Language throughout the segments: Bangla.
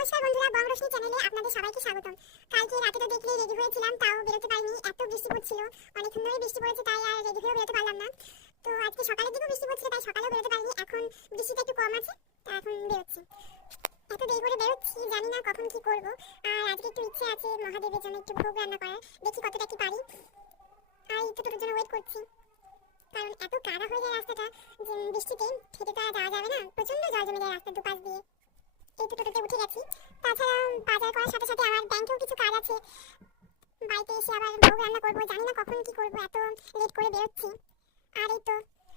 নমস্কার বন্ধুরা, বং রোশনি চ্যানেলে আপনাদের সবাইকে স্বাগতম। কালকে রাতে তো দেখলে রেডি হয়েছিলাম, তাও বেরোতে পারিনি, এত বৃষ্টি পড়ছিল। অনেকক্ষণ ধরে বৃষ্টি পড়েছে, তাই আর রেডি হয়ে বেরোতে পারলাম না। তো আজকে সকালের দিকেও বৃষ্টি পড়ছিল, তাই সকালেও বেরোতে পারিনি। এখন বৃষ্টিটা একটু কম আছে, তা এখন বেরোচ্ছি। এত দেরি করে বেরোচ্ছি, জানি না কখন কি করব। আর আজকে একটু ইচ্ছে আছে মহাদেবের জন্য একটু ভোগ রান্না করার, দেখি কতটা কি পারি। আর এই তো টোটোর জন্য ওয়েট করছি, কারণ এত কাদা হয়ে যায় রাস্তাটা যে বৃষ্টিতে হেঁটে তো আর যাওয়া যাবে না, প্রচন্ড জল জমে যায় রাস্তার দুপাশ দিয়ে। এই তো টোটোতে উঠে গেছি। তাছাড়া বাজার করার সাথে সাথে আমার ব্যাংকেও কিছু কাজ আছে, বাড়িতে এসে আবার ভোগ রান্না করবো, জানি না কখন কি করবো, এত লেট করে বেরোচ্ছি। আর এই তো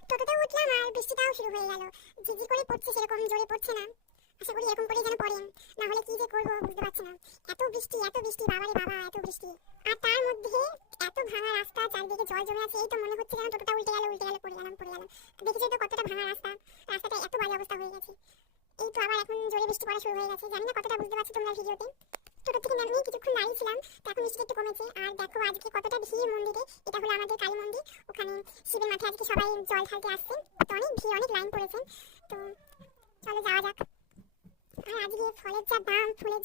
টোটোতে উঠলাম আর বৃষ্টিটাও শুরু হয়ে গেল। ঝিঝি করে পড়ছে, সেরকম জোরে পড়ছে না। আশা করি এরকম করে যেন পড়ে, না হলে কি যে করবো বুঝতে পারছি না। এত বৃষ্টি বাবারে বাবা, এত বৃষ্টি। আর তার মধ্যে এত ভাঙা রাস্তা, চারদিকে জল জমে আছে। এই তো মনে হচ্ছে যেন টোটোটা উল্টে গেল, পড়ে গেলাম। দেখেছি তো কতটা ভাঙা রাস্তাটা এত বাজে অবস্থা হয়ে গেছে। এই তো আবার এখন জোরে বৃষ্টি পড়া শুরু হয়ে গেছে, জানি না কতটা বুঝতে পারছো তোমরা ভিডিওতে। টোটো থেকে নামিয়ে কিছুক্ষণ দাঁড়িয়েছিলাম, এখন বৃষ্টিটা একটু কমেছে। আর দেখো আজকে কতটা ভিড় মন্দিরে। এটা হলো আমাদের কালী মন্দির, ওখানে শিবের মাথায় আজকে সবাই জল ঢালতে আসছেন। তো অনেক ভিড়, অনেক লাইন পড়েছেন। তো চলো যাওয়া যাক। আর আজকে ফুলের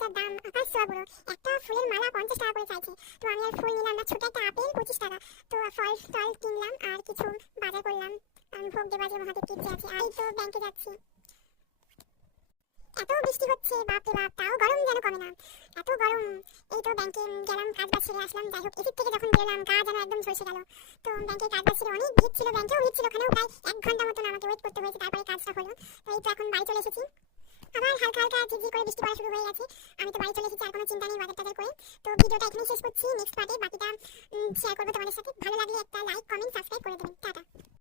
যা দাম আকাশ ছোঁয়া পুরো। একটা ফুলের মালা 50 টাকা করে চাইছে। তো আমি আর ফুল নিলাম না, ছোট একটা আপেল 25 টাকা। তো ফল টল কিনলাম আর কিছু বাজার করলাম, কারণ ভোগ দেবার যে মহাদেব তীর্থে আছে। আর এই তো ব্যাংকে যাচ্ছি। এত বৃষ্টি হচ্ছে বাপরে বাপ, তাও গরম যেন কমে না, এত গরম। এই তো ব্যাংকে গেলাম, কাজ বাজ ছেড়ে আসলাম। যাই হোক, এসির থেকে যখন বেরোলাম গা যেন একদম ঝলসে গেল। তো ব্যাংকে কাজ বাজ ছেড়ে অনেক ভিড় ছিল, ব্যাংকেও ভিড় ছিল, ওখানেও প্রায় 1 ঘন্টা মতন আমাকে ওয়েট করতে হয়েছে, তারপরে কাজটা হলো। তো এই তো এখন বাড়ি চলে এসেছি। আবার হালকা হালকা ঝিরঝির করে বৃষ্টি পড়া শুরু হয়ে গেছে। আমি তো বাড়ি চলে এসেছি, আর কোনো চিন্তা নেই বাজার টাজার করে। তো ভিডিওটা এখানেই শেষ করছি, নেক্সট পার্টে বাকিটা শেয়ার করবো তোমাদের সাথে। ভালো লাগলে একটা লাইক, কমেন্ট, সাবস্ক্রাইব করে দেবেন। টাটা।